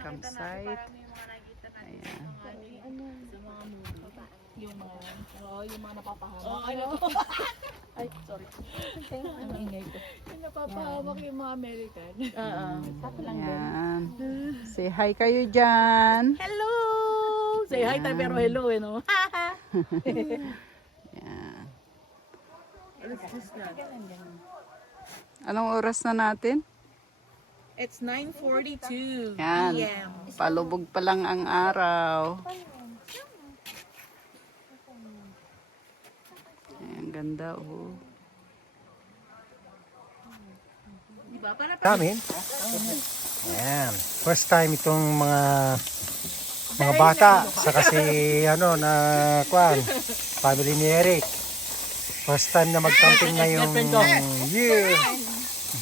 campsite. Ayan. Yung mga napapahamak. Ay, sorry. Ang ingay ko. Yung napapahamak yung mga American. Ayan. Say hi kayo dyan. Hello! Say hi tayo pero hello eh, no? Ayan. Anong oras na natin? It's 9:42 Yan. p.m. Palubog pa lang ang araw. Ayan, ganda oh. Namin. Ayan. First time itong mga bata sa kasi ano na kuan family ni Eric. First time na mag-camping ngayong year.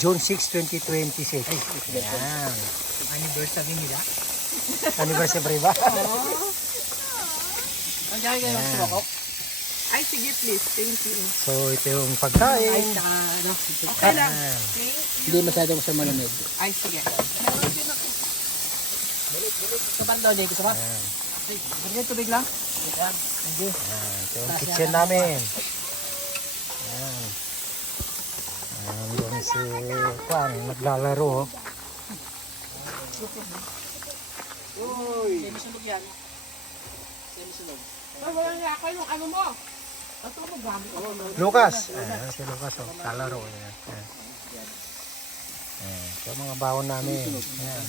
June 6, 2026. Ayan. Anniversary nila. Anniversary ba? Ang dahil kayo ng sumokok. Ay, sige please. Thank you. So ito yung pagkain. Okay lang. Hindi masyadong sa malamig. Ay, sige. Sa banda dito sa Ayan. Ganyan tubig lang. Ayan. Ito yung kitchen namin. Ayan. Ayan yung si Juan naglalaro. Semi-sunog yan. Semi-sunog. Wala nga ako yung ano mo. Ito mo gamit. Lucas. Ayan, si Lucas oh, kalaro. Ayan. Ayan. Ayan. Ito ang mga bawon namin. Ayan.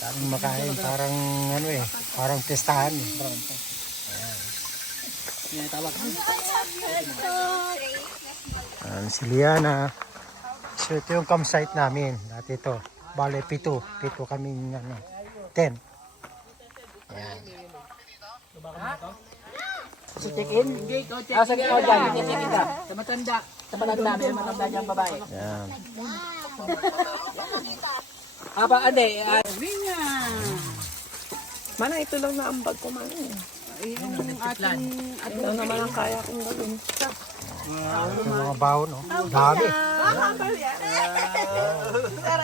Daming makain. Parang ano eh. Parang testahan. Ayan. Yan tawag. Ayan, si Liana. So ito yung campsite namin. Dati ito. Bale, pito kaming ano, 10. Ayan. Sa check-in? Hindi, go check-in. Sige, o dyan. Check-in ka. Sa matanda. Sa matanda. May matanda diyang babae. Ayan. Aba, ade. Mana, ito lang na ang bag ko, mana. Yung ating... Ito naman ang kaya kong gawin. Ito yung mga bawon. Oh. Dami.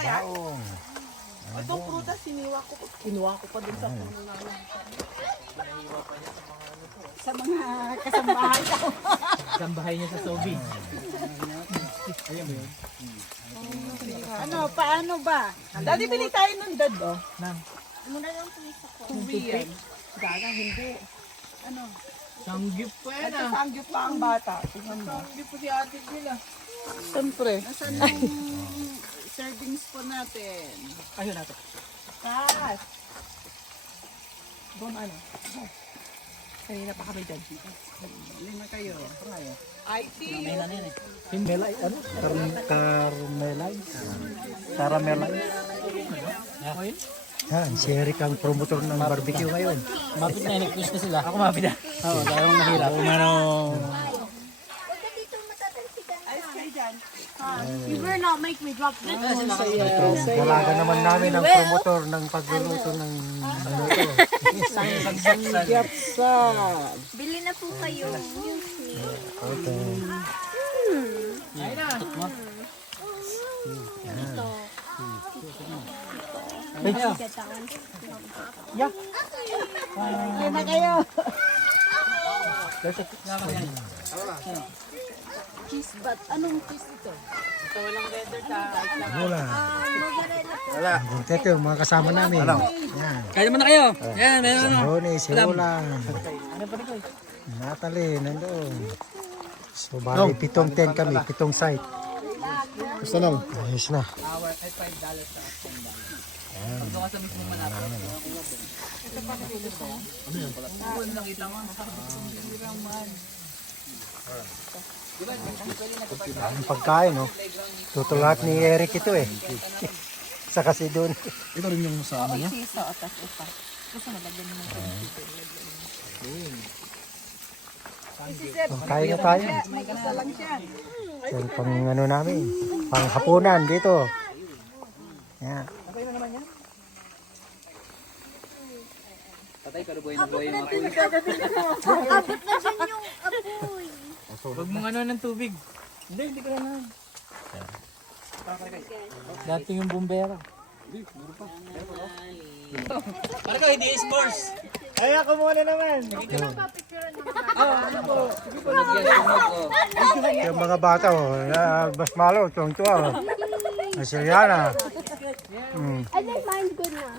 Bawon. Itong prutas, siniwa ko. Kinuha ko pa dun sa puno na lang. Sa mga kasambahay ko. Sambahay niya sa Sobi. Ano, paano ba? Daddy, bili tayo ng dad, oh. Tubi yan. Gaga, hindi. Ano? Sanggip pa yan Ito sanggip pa ang bata. Tingnan mo. Sanggip pa si ate nila. Siyempre. Nasaan yung servings po natin? Ayun natin. Kas. Doon ano? Kanina pa kami dyan. Lima kayo. I see. May na yan eh. Melay, ano? Caramelay. Caramelay. Ayun. Yan, si Eric ang promotor ng barbecue ngayon. Mapit na, nag-push na sila. Ako mapit na. Oo, dahil mong nahirap. You better not make me drop this. Dalaga naman namin ang promotor ng pagluluto ng ano ito. Gyapsal. Bili na po kayo. Okay. Ayun na. Tukma. Lima kayo. Cheese bat. Anong cheese ito? Ito walang leather sa Wala. Wala. Ito yung mga kasama namin. Yan. Kaya naman na kayo. Yan, meron ano. Ronnie, si Ulan. Natalie, nandoon. So bali, 7-10 kami, 7 site. Gusto lang? Ayos na. Hour ay $5 sa $10. Pag ka sa mismo malapit. Ito pa kasi ito. Ano yun? Ano nakita mo? Ang pagkain, no? Tutulak ni Eric ito eh. Sa kasi doon. Ito rin yung sa amin niya? Siso at upa. Gusto mo lagyan mo ng So, kain na tayo. may gasa lang siya. So, pang ano namin, pang hapunan dito. Yan. Patay pero buhay na buhay yung apoy. Abot na dyan yung apoy. Huwag mong ano ng tubig. Hindi ko na. Dati yung bumbero. Para ka hindi sports. Ay, ako muna naman. Yung mga bata, basmalo, tuwang-tuwa. Nasilyana. I think mine's good na.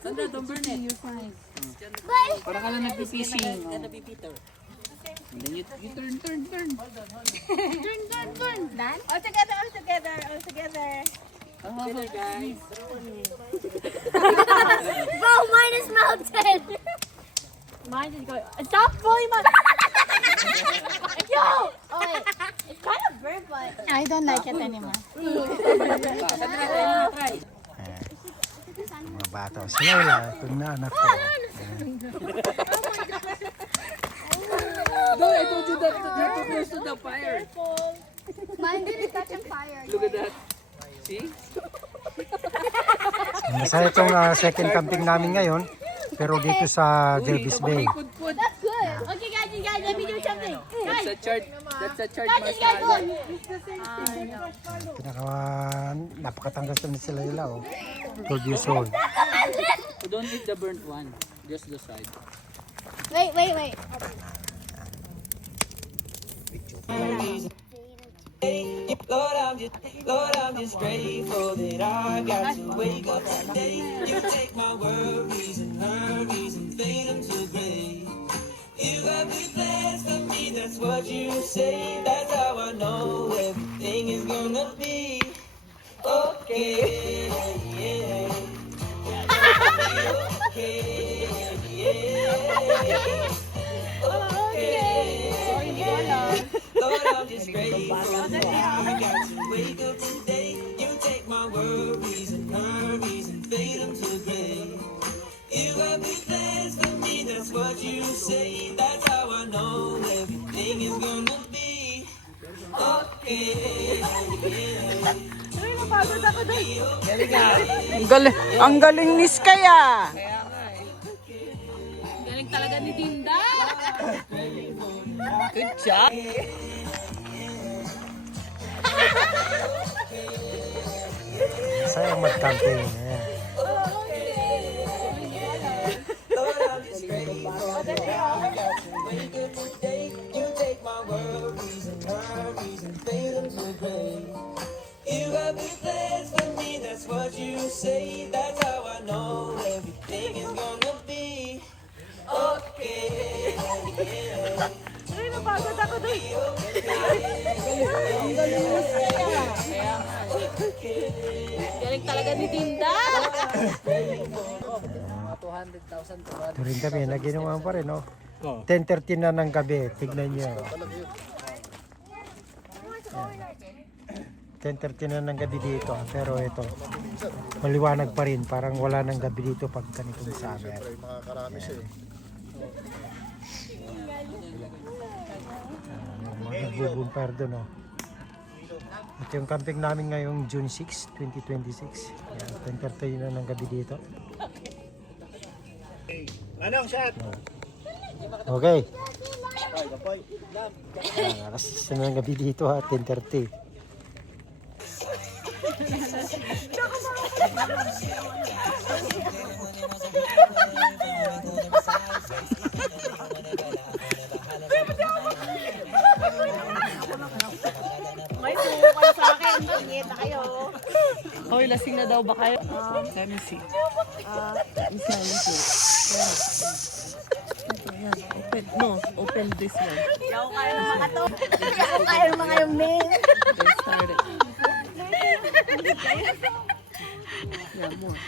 Sandra, don't burn it. Para ka lang nagpipishing. And then you turn. Turn. Done? All together. Guys. Bro, mine is melted. Mine is going. Stop pulling my. Yo! Oh, wait. It's kind of burnt, but... I don't like it anymore. Sandra, try. Mga bata. Sinayla, kung naanak ko. No, I told you that you're too close to the fire. Mine didn't touch on fire. Look at that. See? Masaya itong second camping namin ngayon. Pero dito sa Davis Bay. That's good. Okay, guys, let me do something. That's a chart. That's a chart Guys, marshmallow. Napakatanggal na sila nila. 12 years old. So don't eat the burnt one. Just the side. Wait. Lord, I'm just grateful that I got to wake up today. You take my worries and hurries and fade them to gray. You got big plans for me, that's what you say. That's how I know everything is gonna be okay. Yeah. Okay. Yeah. Lord, I'm just grateful that I got to wake up today. You take my worries and hurries and fade them to gray. You got big plans for me, that's what you say. That's how I know everything is gonna be okay. Ang galing ni Skaya. Galing talaga ni Dinda. Good job. Masaya mag-camping. Ayan. Lord, I'm just grateful that I got to wake up today. You take my worries and hurries and fade them to gray. You got big plans for me, that's what you say. That's how I know everything is gonna be okay. Ay, napagod ako doon. Galing talaga ni Dinda. Ito rin kami, naginawa pa rin, no? 10:30 na ng gabi, tignan nyo. 10:30 na ng gabi dito, pero ito, maliwanag pa rin, parang wala ng gabi dito pag ganitong summer. Mga nagbubunfire doon, no? Ito yung camping namin ngayong June 6, 2026. Yan, 10:30 na ng gabi dito. Anong shot? Okay. Alas 6 na ng gabi dito ha, 10:30. May suko kayo sa akin. Tingit na kayo. Hoy, lasing na daw ba kayo? Let me see. Open this one. Yaw kayo ng mga to. Yaw kayo ng mga yung name. Then start it. Yeah, more.